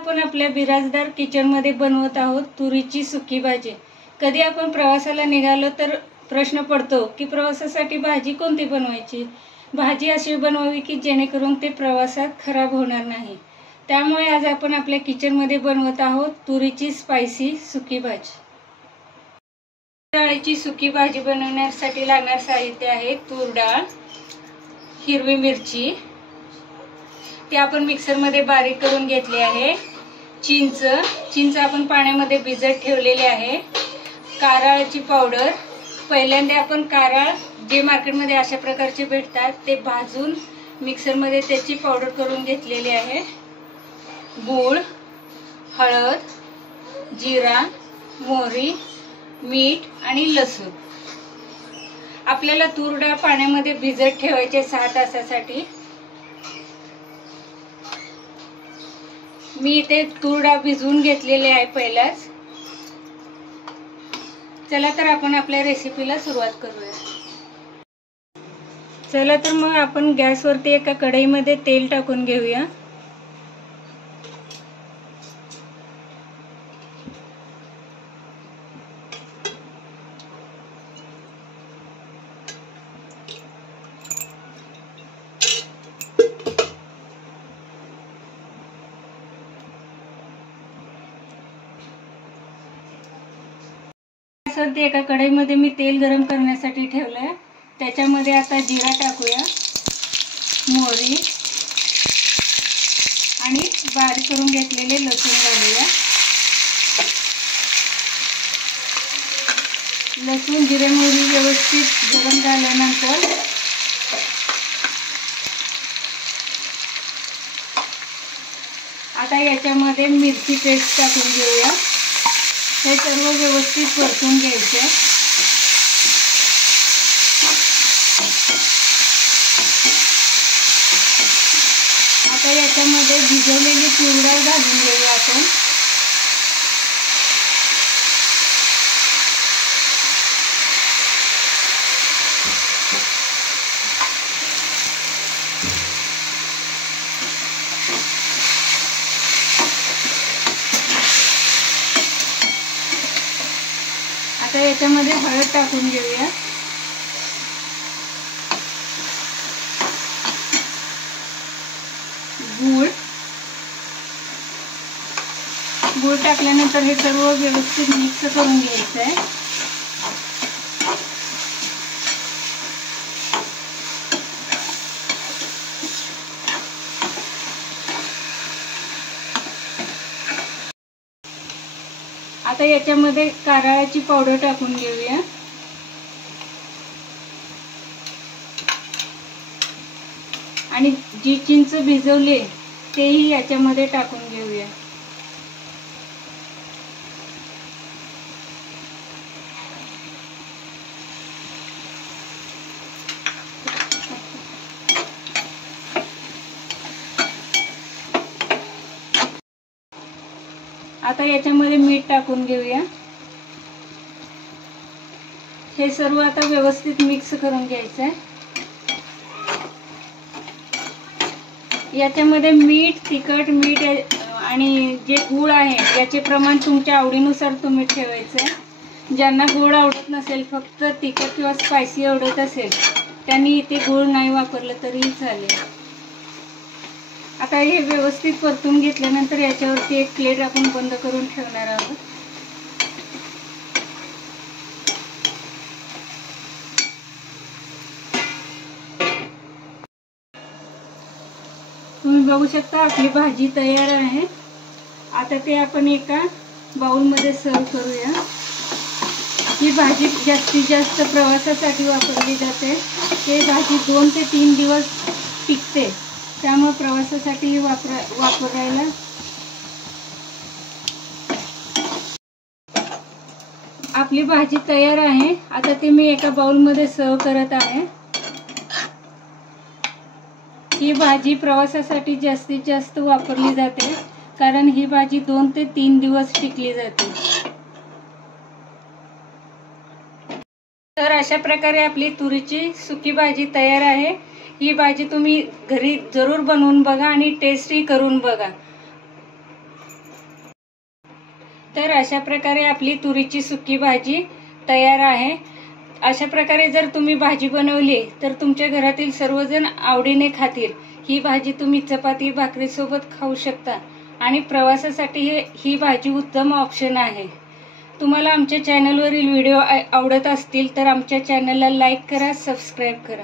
आपण आपल्या बिराजदार किचनमध्ये बनवत आहोत तुरीची सुकी भाजी। कधी आपण प्रवासाला निघालो तर प्रश्न पडतो की प्रवासासाठी भाजी कोणती बनवायची। भाजी अशी बनवावी की जेणेकरून ते प्रवासात खराब होणार नाही। त्यामुळे आज आपण आपल्या किचनमध्ये बनवत आहोत तुरीची स्पायसी सुकी भाजी। डाळीची सुकी भाजी बनवण्यासाठी लागणारे साहित्य आहे तूर डाळ, हिरवी मिरची, ती आपण मिक्सरमध्ये बारीक करून घेतली आहे। चिंच आपण पाण्यामध्ये भिजत ठेवलेली आहे। कारळाची पावडर, पहिल्यांदा आपण कारळ जे मार्केटमध्ये अशा प्रकारचे भेटतात ते भाजून मिक्सरमध्ये त्याची पावडर करून घेतलेली आहे। गूळ, हळद, जिरा, मोहरी, मीठ आणि लसूण। आपल्याला तूर डाळ पाण्यामध्ये भिजत ठेवायचे 6 तासासाठी। मी इथे तूर डाळ भिजवून घेतलेली आहे पहिलाच। चला तर आपण आपल्या रेसिपीला सुरुवात करूया। चला तर मग आपण गॅसवरती एका कढईमध्ये तेल टाकून घेऊया। गॅसवरती एका कढईमध्ये मी तेल गरम करण्यासाठी ठेवलंय। त्याच्यामध्ये आता जिरा टाकूया, मोहरी आणि बारीक करून घेतलेले लसूण घालूया। लसूण जिरे मोहरी व्यवस्थित गरम झाल्यानंतर आता याच्यामध्ये मिरची पेस्ट टाकून घेऊया। हे सर्व व्यवस्थित परतून घ्यायचे। आता याच्यामध्ये भिजवलेली तूर डाळ घालून घेऊया आपण। आता याच्यामध्ये हळद टाकून घेऊया। गूळ टाकल्यानंतर हे सर्व व्यवस्थित मिक्स करून घ्यायचं आहे। आता याच्यामध्ये कारळाची पावडर टाकून घेऊया। आणि जी चिंच भिजवली तेही याच्यामध्ये टाकून घेऊया। आता याच्यामध्ये मीठ टाकून घेऊया। हे सर्व आता व्यवस्थित मिक्स करून घ्यायचं आहे। याच्यामध्ये मीठ, तिखट मीठ आणि जे गूळ आहे याचे प्रमाण तुमच्या आवडीनुसार तुम्ही ठेवायचं आहे। ज्यांना गूळ आवडत नसेल, फक्त तिखट किंवा स्पायसी आवडत असेल, त्यांनी इथे गूळ नाही वापरलं तरीही चालेल। आता हे व्यवस्थित परतून घेतल्यानंतर याच्यावरती एक प्लेट आपण बंद करून ठेवणार आहोत। तुम्ही बघू शकता आपली भाजी तयार आहे। आता ते आपण एका बाउलमध्ये सर्व करूया। ही भाजी जास्तीत जास्त प्रवासासाठी वापरली जाते। ही भाजी 2 ते 3 दिवस टिकते, त्यामुळे प्रवासासाठी वापरायला। आपली भाजी तयार आहे। आता ते मी एका बाउलमध्ये सर्व करत आहे। ही भाजी प्रवासासाठी जास्तीत जास्त वापरली जाते, कारण ही भाजी 2 ते 3 दिवस टिकली जाते। तर अशा प्रकारे आपली तुरीची सुकी भाजी तयार आहे। ही भाजी तुम्ही घरी जरूर बनवून बघा आणि टेस्टी करून बघा। तर अशा प्रकारे आपली तुरीची सुकी भाजी तयार आहे. अशा प्रकारे जर तुम्ही भाजी बनवली तर तुमच्या घरातील सर्वजण आवडीने खातील. ही भाजी तुम्ही चपाती भाकरीसोबत खाऊ शकता आणि प्रवासासाठी ही भाजी उत्तम ऑप्शन आहे. तुम्हाला आमच्या चॅनलवरील व्हिडिओ आवडत असतील तर आमच्या चॅनलला लाईक करा, सबस्क्राईब करा.